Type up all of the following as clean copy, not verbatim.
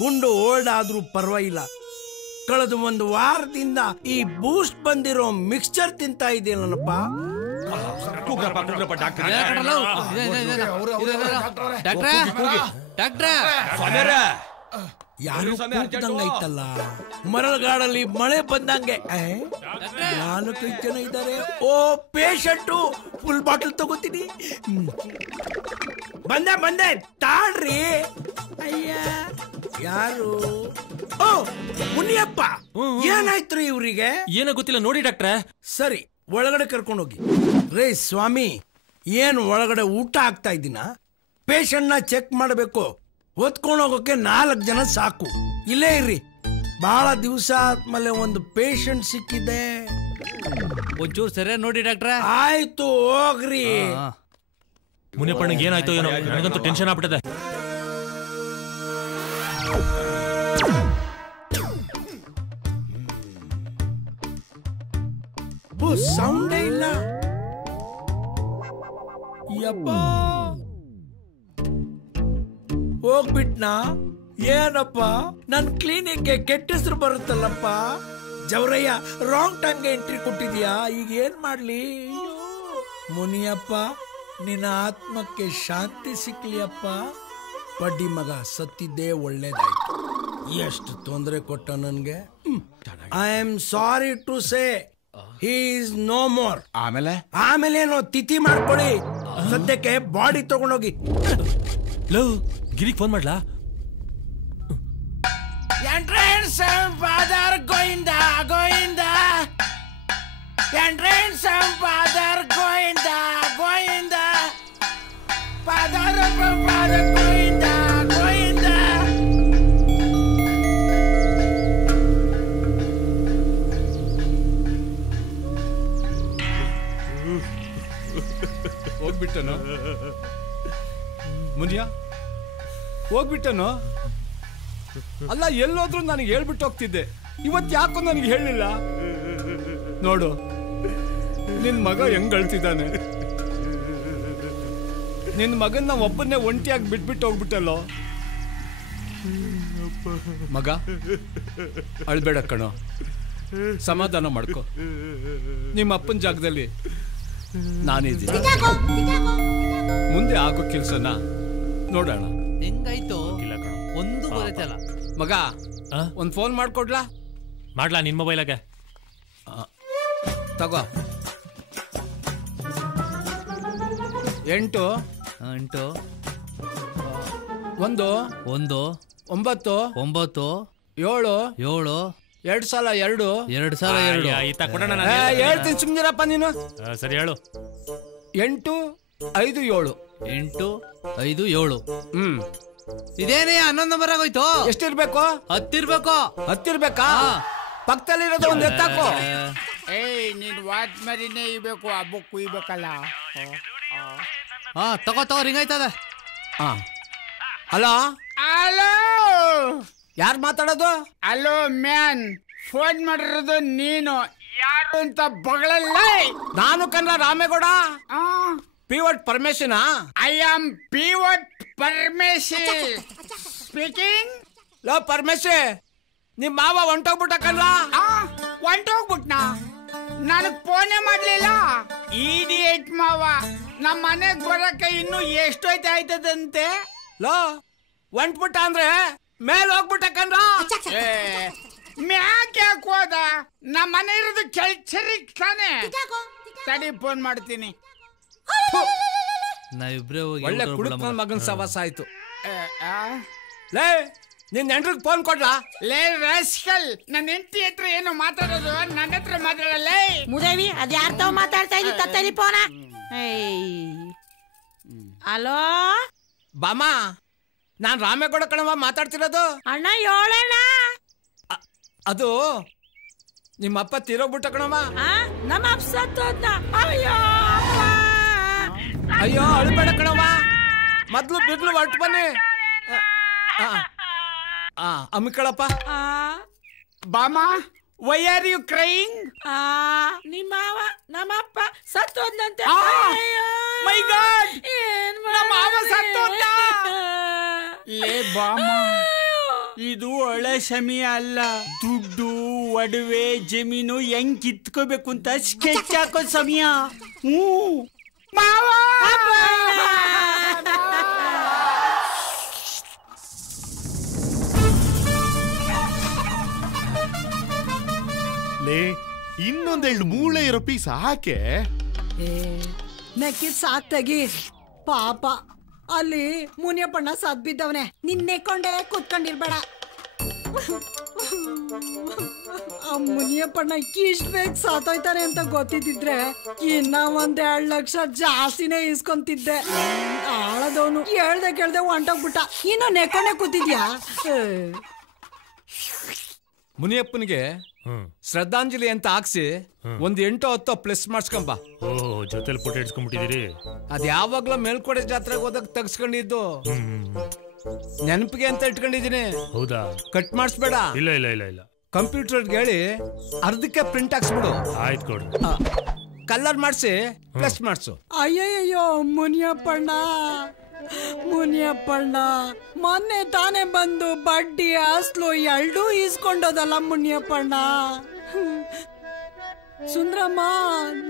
ಗುಂಡು ಓಲ್ಡ್ ಆದ್ರೂ ಪರವಾಗಿಲ್ಲ. ಕಳೆದ ಒಂದು ವಾರದಿಂದ ಈ ಬೂಸ್ಟ್ ಬಂದಿರೋ ಮಿಕ್ಸ್ಚರ್ ತಿಂತಾ ಇದೆಯಲ್ಲಪ್ಪ. ಯಾರು ಕೂಗ್ದಂಗೈತಲ್ಲ, ಮರಳುಗಾಡಲ್ಲಿ ಮಳೆ ಬಂದಂಗೆ. 4 ಜನ ಇದ್ದಾರೆ. ಓ ಪೇಷಂಟು, ಫುಲ್ ಬಾಟಲ್ ತಗೋತೀನಿ. ಬಂದೆ ತಾಳ್ರಿ. ಅಯ್ಯ ಯಾರು? ಓ ಮುನಿಯಪ್ಪ, ಏನಾಯ್ತು ಇವ್ರಿಗೆ? ಏನೋ ಗೊತ್ತಿಲ್ಲ ನೋಡಿ ಡಾಕ್ಟ್ರೆ. ಸರಿ, ಒಳಗಡೆ ಕರ್ಕೊಂಡೋಗಿ. ರೇ ಸ್ವಾಮಿ, ಏನು ಒಳಗಡೆ ಊಟ ಆಗ್ತಾ ಇದ್ದೀನ? ಪೇಷಂಟ್ ನ ಚೆಕ್ ಮಾಡಬೇಕು. ಹೊತ್ಕೊಂಡು ಹೋಗೋಕೆ 4 ಜನ ಸಾಕು. ಇಲ್ಲೇ ಇರ್ರಿ, ಬಹಳ ದಿವಸ ಆದ್ಮೇಲೆ ಒಂದು ಪೇಷಂಟ್ ಸಿಕ್ಕಿದೆ. ಒಂಚೂರು ಸರಿಯಾಗಿ ನೋಡಿ ಡಾಕ್ಟ್ರೆ. ಆಯ್ತು ಹೋಗ್ರಿ. ಮುನಿಯಪ್ಪನಿಗೆ ಏನಾಯ್ತು ಏನೋ, ನನಗಂತೂ ಟೆನ್ಷನ್ ಆಗ್ಬಿಟ್ಟಿದೆ. ಸೌಂಡೇ ಇಲ್ಲ. ಯಪ್ಪ, ಹೋಗ್ಬಿಟ್ನಾ? ಏನಪ್ಪ, ನನ್ ಕ್ಲಿನಿಕ್ಗೆ ಕೆಟ್ಟ ಹೆಸರು ಬರುತ್ತಲ್ಲಪ್ಪ. ಜವರಯ್ಯ, ರಾಂಗ್ ಟೈಮ್ಗೆ ಎಂಟ್ರಿ ಕೊಟ್ಟಿದ್ಯಾ. ಈಗ ಏನ್ ಮಾಡ್ಲಿ? ಮುನಿಯಪ್ಪ, ನಿನ್ನ ಆತ್ಮಕ್ಕೆ ಶಾಂತಿ ಸಿಕ್ಲಿಯಪ್ಪ. ಬಡ್ಡಿ ಮಗ ಸತ್ತಿದ್ದೇ ಒಳ್ಳೇದಾಯ್ತು. ಎಷ್ಟು ತೊಂದರೆ ಕೊಟ್ಟ ನನ್ಗೆ. I am sorry to say he is no more. ಆಮೇಲೆ ಏನೋ ತಿಥಿ ಮಾಡ್ಕೊಳ್ಳಿ. ಸದ್ಯಕ್ಕೆ ಬಾಡಿ ತಗೊಂಡೋಗಿ. ಲವ್ ಗಿರಿಗೆ ಫೋನ್ ಮಾಡ್ಲಾ? Entrance father Govinda Govinda, entrance father Govinda Govinda, father Govinda Govinda. ಹೋಗ್ಬಿಟ್ಟನು ಮುನಿಯ, ಹೋಗ್ಬಿಟ್ಟನು. ಅಲ್ಲ, ಎಲ್ಲೋದ್ರೂ ನನಗೆ ಹೇಳ್ಬಿಟ್ಟು ಹೋಗ್ತಿದ್ದೆ. ಇವತ್ತು ಯಾಕೋ ನನಗೆ ಹೇಳಿಲ್ಲ. ನೋಡು, ನಿನ್ ಮಗ ಹೆಂಗ್ ಅಳ್ತಿದ್ದಾನೆ. ನಿನ್ ಮಗನ್ನ ಒಬ್ಬನ್ನೇ ಒಂಟಿಯಾಗಿ ಬಿಟ್ಬಿಟ್ಟು ಹೋಗ್ಬಿಟ್ಟಲ್ಲೋ. ಮಗ ಅಳ್ಬೇಡ ಕಣೋ, ಸಮಾಧಾನ ಮಾಡ್ಕೊ. ನಿಮ್ಮ ಅಪ್ಪನ ಜಾಗದಲ್ಲಿ ನಾನಿದ್ದೀನಿ. ಮುಂದೆ ಆಗೋ ಕೆಲ್ಸನ ನೋಡೋಣ. ಹೆಂಗಾಯ್ತು? ಒಂದು ಬರತ್ತಲ್ಲ. ಮಗ, ಒಂದ್ ಫೋನ್ ಮಾಡ್ಕೊಡ್ಲಾ? ಮಾಡ್ಲಾ ನಿನ್ ಮೊಬೈಲಾಗೆ? ತಗೋ. 8 8 1 1 9 9 7 7 2002 2002. ಹೇಳ್ತೀನಿ ಸುಮ್ನಿರಪ್ಪ ನೀನು. ಸರಿ ಹೇಳು. 8 5 7 8 5 7. ಇದೇನೇ 11 ನಂಬರ್ ಆಗೋಯ್ತು. ಎಷ್ಟಿರ್ಬೇಕು? 10 ಇರ್ಬೇಕು. 10 ಇರ್ಬೇಕಾ? ಪಕ್ಕದಲ್ಲಿರೋದು ಒಂದು ಎತ್ತಾಕೋ. ನೀನ್ ವಾಚ್ ಮರಿನೇ ಇಬೇಕು, ಹಬ್ಬಕ್ಕೆ ಕುಯ್ಬೇಕಲ್ಲ. ತಗೋ ರಿಂಗ್ ಆಯ್ತದ. ಹಲೋ ಹಲೋ, ಯಾರು ಮಾತಾಡೋದು? ಹಲೋ ಮ್ಯಾನ್, ಫೋನ್ ಮಾಡಿರೋದು ನೀನು ಯಾರು ಅಂತ ಬಗಳಲ್ಲ. ನಾನು ಕಣ್ಣ ರಾಮೇಗೌಡ, ಪಿವಟ್ ಪರಮೇಶನಾ? I am pivot Parameshi speaking. ಲೋ ಪರಮೇಶಿ, ನಿಮ್ ಮಾವ ಹೊಂಟೋಗ್ಬಿಟ್ಟ ಕಣ್ಣ. ಹೊಂಟೋಗ್ಬಿಟ್ನಾ? ನನಗ್ ಫೋನೇ ಮಾಡ್ಲಿಲ್ಲ. ಇಡಿಯಟ್ ಮಾವ, ನಮ್ಮ ಮನೆಗ್ ಬರಕ್ಕೆ ಇನ್ನು ಎಷ್ಟೊಯ್ತು ಆಯ್ತದಂತೆ. ಲೋ ಹೊಂಟ್ಬಿಟ್ಟ ಅಂದ್ರೆ ಮೇಲ್ ಹೋಗ್ಬಿಟ್ಟ ಕಣ್ಣ. ಮ್ಯಾಕ್ ಯಾಕೆ ಹೋದ? ನಮ್ಮ ಮನೆ ಇರೋದು ಕೆಲ್ಸರಿಗೆ ತಾನೆ. ತಡಿ, ಫೋನ್ ಮಾಡ್ತೀನಿ. ನಾವಿಬ್ರೇ ಹೋಗಿ ಒಳ್ಳೆ ಕುಡುಕ್ ನನ್ನ ಮಗನ್ ಸವಾಸ ಆಯ್ತು. ಲೇ, ನಿನ್ ಹೆಂಡ್ರಿಗೆ ಫೋನ್ ಕೊಡ್ಲಾ? ಲೇ ರಾಸ್ಕಲ್, ನನ್ನ ಹೆಂಡತಿ ಹತ್ರ ಏನು ಮಾತಾಡೋದು, ನನ್ನ ಹತ್ರ ಮಾತಾಡಲ್ಲ. ಮುದೇವಿ, ಅದ್ ಯಾರ ತಾವ್ ಮಾತಾಡ್ತಾ ಇದ್ದಿ? ತತ್ತಲಿ ಫೋನ. ಹಲೋ ಬಾಮ, ನಾನ್ ರಾಮೇಗೌಡ ಕಣವ ಮಾತಾಡ್ತಿರೋದು. ಅಣ್ಣ ಹೇಳಣ್ಣ. ಅದು ನಿಮ್ಮಪ್ಪ ತೀರೋಗ್ಬಿಟ್ಟ ಕಣವ. ನಮ್ಮ ಅಪ್ಪ ಸತ್ತೋದ್ನ. ಅಯ್ಯೋ ಅಯ್ಯೋ, ಅಳ್ಬೇಡ ಕಣವ. ಮೊದ್ಲು ಬಿಗ್ಲು ಹೊರಟು ಬನ್ನಿ. ಅಮ್ಮಿಕಳಪ್ಪ. ಬಾಮ, ವೈ ಆರ್ ಯು ಕ್ರೈಯಿಂಗ್? ನಿಮ್ಮವ ನಮ್ಮಪ್ಪ ಸತ್ತೋದ್ನಂತೆ. ಮೈ ಗಾಡ್, ಏನ್ ನಮ್ಮ ಮಾವ ಸತ್ತೋದ್ನ. ಲೇ ಬಾಮ, ಇದು ಒಳ್ಳೆ ಸಮಯ ಅಲ್ಲ. ದುಡ್ಡು ಒಡವೆ ಜಮೀನು ಹೆಂಗ್ ಕಿತ್ಕೋಬೇಕು ಅಂತ ಸ್ಕೆಚ್ ಹಾಕೋ ಸಮಯ. ಲೇ ಇನ್ನೊಂದೆರಡು ಮೂಳೆ ಇರೋ ಪೀಸ್ ಹಾಕೆ. ನೆಕ್ಕಿದ್ ಸಾಕ್ ತೆಗಿ. ಪಾಪ ಅಲ್ಲಿ ಮುನಿಯಪ್ಪಣ್ಣ ಸದ್ ಬಿದ್ದವನೆ. ನಿನ್ನೆಕೊಂಡೆ ಕೂತ್ಕೊಂಡಿರ್ಬೇಡ. ಆ ಮುನಿಯಪ್ಪಣ್ಣ ಇಷ್ಟ ಬೇಗ ಸಾತೋಯ್ತಾನೆ ಅಂತ ಗೊತ್ತಿದ್ರೆ ಇನ್ನ 1-2 ಲಕ್ಷ ಜಾಸ್ತಿನೇ ಇಸ್ಕೊಂತಿದ್ದೆ. ಆಳದವನು ಹೇಳ್ದೆ ಕೇಳ್ದೆ ಹೊಂಟೋಗ್ಬಿಟ್ಟ. ಇನ್ನು ನೆಕ್ಕೊಂಡೆ ಕೂತಿದ್ಯಾ? ಮುನಿಯಪ್ಪನಿಗೆ ಶ್ರದ್ಧಾಂಜಲಿ ಅಂತ ಹಾಕ್ಸಿ 8-10 ಪ್ಲಸ್ ಮಾಡ್ಸ್ಕೊಂಬ. ಜೊತೆಲಿ ಪುಟ್ಟ ಇಡ್ಸ್ಕೊಂಡ್ಬಿಟ್ಟಿದ್ದೀರಿ. ಅದ್ ಯಾವಾಗ್ಲೂ ಮೇಲ್ಕೋಟೆ ಜಾತ್ರೆಗೆ ಹೋದಾಗ ತಗ್ಸ್ಕೊಂಡಿದ್ದು. ನೆನಪಿಗೆ ಅಂತ ಇಟ್ಕೊಂಡಿದೀನಿ. ಹೌದಾ? ಕಟ್ ಮಾಡಿಸ್ಬೇಡ. ಇಲ್ಲ ಇಲ್ಲ ಇಲ್ಲ ಇಲ್ಲ. ಕಂಪ್ಯೂಟರ್ಗೆ ಹೇಳಿ ಅರ್ಧಕ್ಕೆ ಪ್ರಿಂಟ್ ಹಾಕ್ಸ್ಬಿಡು. ಆಯ್ತು ಕೊಡು. ಕಲರ್ ಮಾಡಿಸಿ ಪ್ಲಸ್ ಮಾಡಿಸು. ಅಯ್ಯಯ್ಯೋ ಮುನಿಯಪ್ಪಣ್ಣ ಮೊನ್ನೆ ತಾನೇ ಬಂದು ಬಡ್ಡಿ ಅಸ್ಲು ಎರಡೂ ಇಸ್ಕೊಂಡೋದಲ್ಲ ಮುನಿಯಪ್ಪಣ್ಣ. ಸುಂದ್ರಮ್ಮ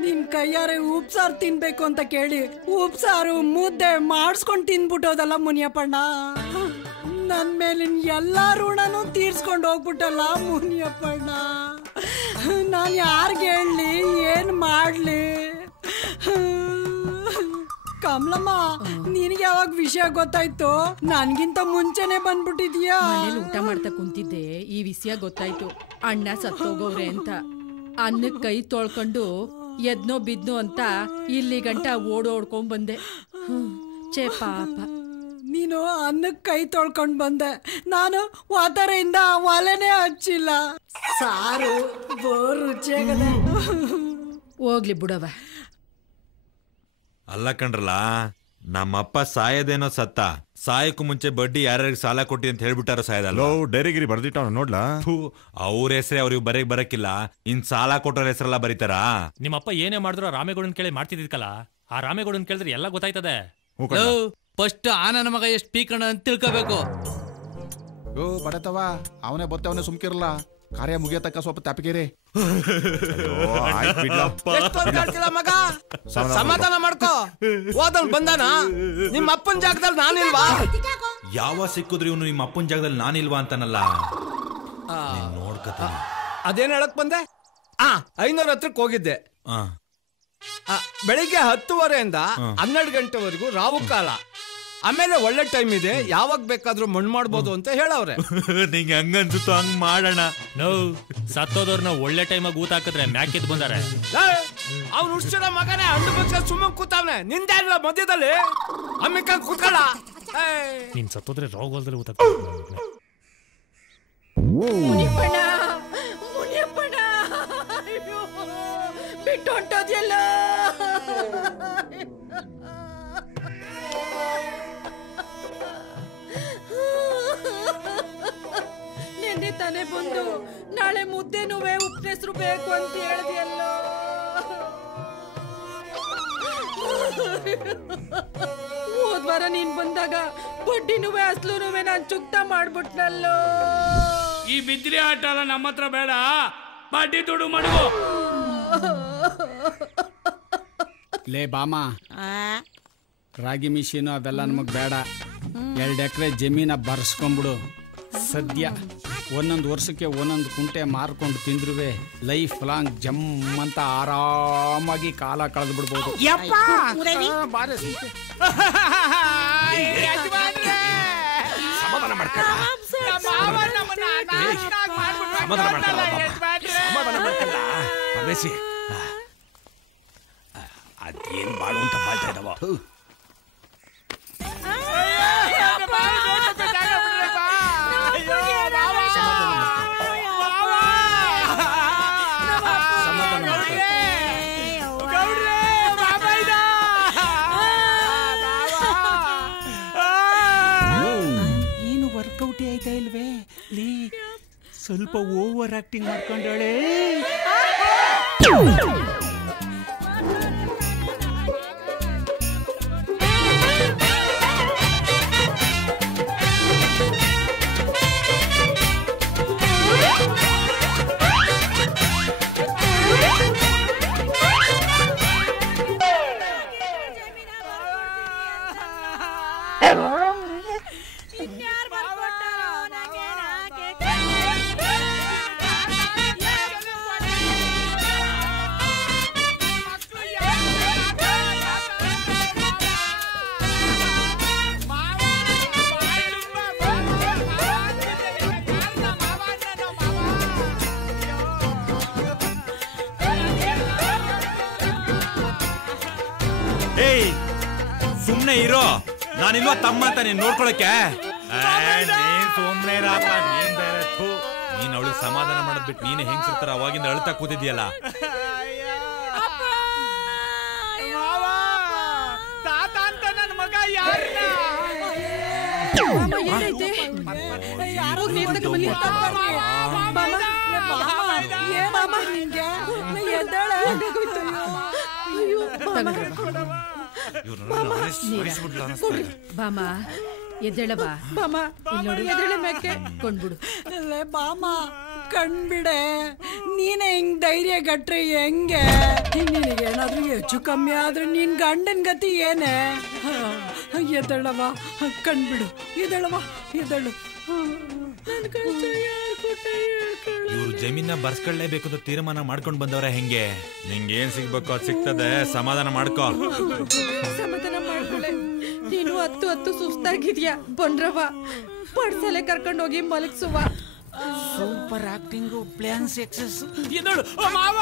ನಿನ್ ಕೈಯಾರೆ ಉಪ್ಸಾರು ತಿನ್ಬೇಕು ಅಂತ ಕೇಳಿ ಉಪ್ಸಾರು ಮುದ್ದೆ ಮಾಡಿಸ್ಕೊಂಡ್ ತಿನ್ಬಿಟ್ಟೋದಲ್ಲ ಮುನಿಯಪ್ಪಣ್ಣ. ನನ್ ಮೇಲಿನ ಎಲ್ಲಾ ಋಣನೂ ತೀರ್ಸ್ಕೊಂಡು ಹೋಗ್ಬಿಟ್ಟಲ್ಲ ಮುನಿಯಪ್ಪಣ್ಣ. ನಾನ್ ಯಾರ್ಗೆ ಹೇಳಿ ಏನ್ ಮಾಡ್ಲಿ? ಕಮಲಮ್ಮ ನಿನಗೆ ಯಾವಾಗ ವಿಷಯ ಗೊತ್ತಾಯ್ತು? ನನ್ಗಿಂತ ಮುಂಚೆನೆ ಬಂದ್ಬಿಟ್ಟಿದ್ಯಾ? ಮನೇಲಿ ಊಟ ಮಾಡ್ತಾ ಕುಂತಿದ್ದೆ, ಈ ವಿಷಯ ಗೊತ್ತಾಯ್ತು. ಅಣ್ಣ ಸತ್ತೋಗವ್ರೆ ಅಂತ. ಅನ್ನಕ್ಕೆ ಕೈ ತೊಳ್ಕೊಂಡು ಎದ್ನೋ ಬಿದ್ನೋ ಅಂತ ಇಲ್ಲಿ ಗಂಟ ಓಡೋಡ್ಕೊಂಡ್ ಬಂದೆ. ಛೇ ಪಾಪ. ನೀನು ಅನ್ನಕ್ಕೆ ಕೈ ತೊಳ್ಕೊಂಡ್ ಬಂದೆ, ನಾನು ವಾತರೆಯಿಂದ ಒಲೆನೇ ಹಚ್ಚಿಲ್ಲ. ಸಾರು ಬೋರ್ ರುಚಿಯಾಗದೆ. ಹೋಗ್ಲಿ ಬಿಡವ. ಅಲ್ಲ ಕಣ್ರಲ್ಲ, ನಮ್ಮಪ್ಪ ಸಾಯದೇನೋ ಸತ್ತ. ಸಾಯಕ್ಕೂ ಮುಂಚೆ ಬಡ್ಡಿ ಯಾರ್ಯಾರಿಗೆ ಸಾಲ ಕೊಟ್ಟಿ ಅಂತ ಹೇಳ್ಬಿಟ್ಟಾರ ಸಾಯದಲ್ಲ. ಡೈರಿಗಿರಿ ಬರ್ದಿಟ್ಟ ನೋಡ್ಲಾ? ಅವ್ರ ಹೆಸರೇ ಅವ್ರಿಗೆ ಬರಕ್ಕಿಲ್ಲ, ಇನ್ ಸಾಲ ಕೊಟ್ಟವ್ರ ಹೆಸರೆಲ್ಲ ಬರೀತಾರ? ನಿಮ್ಮಪ್ಪ ಏನೇ ಮಾಡಿದ್ರು ರಾಮೇಗೌಡನ್ ಕೇಳಿ ಮಾಡ್ತಿದ್ಕಲ್ಲ. ಆ ರಾಮೇಗೌಡನ್ ಕೇಳಿದ್ರೆ ಎಲ್ಲ ಗೊತ್ತಾಯ್ತದೆ. ಫಸ್ಟ್ ಆ ನನ್ನ ಮಗ ಎಷ್ಟು ಪೀಕಣ ಅಂತ ತಿಳ್ಕೋಬೇಕು. ಬಡತವ ಅವನೇ ಬರ್ತವನೇ ಸುಮ್ಕಿರಲ್ಲ. ಕಾರ್ಯ ಮುಗಿಯತಕ್ಕ ಸ್ವಲ್ಪ ತಪ್ಪಿಗೆರೆ. ಮಗ ಸಮಾಧಾನ ಮಾಡ್ಕೋ. ಹೋದನ್ ಬಂದಾನ. ನಿಮ್ಮ ಅಪ್ಪನ ಜಾಗದಲ್ಲಿ ನಾನಿಲ್ವಾ? ಯಾವ ಸಿಕ್ಕಿದ್ರು ಇವನು ನಿಮ್ಮ ಅಪ್ಪನ ಜಾಗದಲ್ಲಿ ನಾನಿಲ್ವಾ ಅಂತಾನಲ್ಲ. ನೋಡ್ಕತೀನಿ. ಅದೇನ್ ಹೇಳಕ್ ಬಂದೆ? 500 ಹತ್ರಕ್ಕೆ ಹೋಗಿದ್ದೆ. ಬೆಳಿಗ್ಗೆ 10:30 12 ಗಂಟೆವರೆಗೂ ರಾವು ಕಾಲ. ಆಮೇಲೆ ಒಳ್ಳೆ ಟೈಮ್ ಇದೆ, ಯಾವಾಗ ಬೇಕಾದ್ರೂ ಮಣ್ಣು ಮಾಡ್ಬೋದು ಅಂತ ಹೇಳವ್ರೆ. ನಿಂಗೆ ಹಂಗನ್ಸುತ್ತೋ ಹಂಗ್ ಮಾಡೋಣ. ಸತ್ತೋದವ್ರನ್ನ ಒಳ್ಳೆ ಟೈಮಾಗ ಊತ ಹಾಕಿದ್ರೆ ಮ್ಯಾಕಿದ್ ಬಂದಾರೆ. ಅವ್ನು ಹುಡ್ಸಿರೋ ಮಗನೇ ಹಣ್ಣು ಮುಚ್ಚ ಸುಮ್ಮನೆ ಕೂತಾವ್ನೆ. ನಿಂದೆ ಇಲ್ಲ ಮಧ್ಯದಲ್ಲಿ ಅಮ್ಮಿಕ ಕೂತ್ಕೊಳ್ಳ. ನೀನ್ ಸತ್ತೋದ್ರೆ ರೋಗಲ್ದಲ್ಲಿ ಊತ. ಮುನಿಯಪ್ಪಣ್ಣ ಬಿಟ್ಟು ಹೊಂಟೋದ್ಯಲ್ಲ. ನೆನ್ನೆ ತಾನೇ ಬಂದು ನಾಳೆ ಮುದ್ದೆನುವೆ ಉಪ್ಪೆಸರು ಬೇಕು ಅಂತ ಹೇಳಿದೆಯಲ್ಲ. ಹೋದ್ವಾರ ನೀನ್ ಬಂದಾಗ ಬಡ್ಡಿನುವೆ ಅಸ್ಲುನುವೆ ನಾನ್ ಚುಕ್ತ ಮಾಡ್ಬಿಟ್ನಲ್ಲೋ. ಈ ಬಿದ್ರಿ ಆಟ ಎಲ್ಲ ನಮ್ಮ ಹತ್ರ ಬೇಡ, ಬಡ್ಡಿ ದುಡ್ಡು ಮಡಗು. ಲೇ ಬಾಮ, ರಾಗಿ ಮಿಷಿನು ಅದೆಲ್ಲ ನಮಗ್ ಬೇಡ. 2 ಎಕರೆ ಜಮೀನ ಬರ್ಸ್ಕೊಂಡ್ಬಿಡು. ಸದ್ಯ 1 ವರ್ಷಕ್ಕೆ 1 ಕುಂಟೆ ಮಾರ್ಕೊಂಡು ತಿಂದ್ರುವೆ ಲೈಫ್ ಲಾಂಗ್ ಜಮ್ ಅಂತ ಆರಾಮಾಗಿ ಕಾಲ ಕಳೆದು ಬಿಡ್ಬೋದು. ಅದೇನ್ ಬಾಳು ಅಂತ ಬಾಳ್ತಾ ಇದಾವ. ಏನು ವರ್ಕೌಟ್ ಆಯ್ತಾ ಇಲ್ವೇ? ಲೀ ಸ್ವಲ್ಪ ಓವರ್ ಆಕ್ಟಿಂಗ್ ಮಾಡ್ಕೊಂಡಳೆ. ಏಯ್ ಸುಮ್ನೆ ಇರೋ, ನಾನಿಲ್ವಾ ತಮ್ಮ ಅಂತ ನೀನ್ ನೋಡ್ಕೊಳಕ್ಕೆ. ನೀನ್ ಸುಮ್ನೆ ಇರಪ್ಪ, ನೀನ್ ಬೇರೆ. ನೀನ್ ಅವಳಿಗೆ ಸಮಾಧಾನ ಮಾಡೋದ್ ಬಿಟ್ಟು ನೀನೆ ಹೆಂಗ್ಸಿರ್ತಾರ ಅವಾಗಿಂದ ಅಳ್ತಾ ಕೂತಿದ್ಯಲ್ಲ. ತಾತ ಅಂತ ನನ್ನ ಮಗ ಯಾರನ್ನ ಬಾಮ ಎದ್ದೇಳ ಬಾ ಬಾಮ ಎದ್ದೇಳ ಮೇಕೆ ಕೊಂಡ್ಬಿಡು. ಬಾಮ ಕಣ್ಬಿಡೆ, ನೀನೆ ಹಿಂಗ್ ಧೈರ್ಯ ಗಟ್ರೆ ಹೆಂಗೆ? ನಿನಗೇನಾದ್ರೂ ಹೆಚ್ಚು ಕಮ್ಮಿ ಆದ್ರೆ ನಿನ್ ಗಂಡನ್ ಗತಿ ಏನೇ? ಎದ್ದಳವ, ಕಣ್ಬಿಡು, ಎದ್ದಳವ, ಎದ್ದಳು. ಇವ್ರು ಜಮೀನ ಬರ್ಸ್ಕೊಳ್ಳೇಬೇಕು ಅಂತ ತೀರ್ಮಾನ ಮಾಡ್ಕೊಂಡ್ ಬಂದವ್ರ ಹೆಂಗೆ? ನಿಂಗೆ ಏನ್ ಸಿಗ್ಬೇಕು ಅದ್ ಸಿಗ್ತದೆ, ಸಮಾಧಾನ ಮಾಡ್ಕೋ. ಸಮಾಧಾನ ಮಾಡ್ಕೊಳ್ಳೆ. ನೀನು ಹತ್ತು ಸುಸ್ತಾಗಿದ್ಯಾ ಬಂದ್ರವ, ಪಡ್ಸಲೆ ಕರ್ಕೊಂಡು ಹೋಗಿ ಮಲಗಿಸುವ. Super acting, plan success. ಮಾವ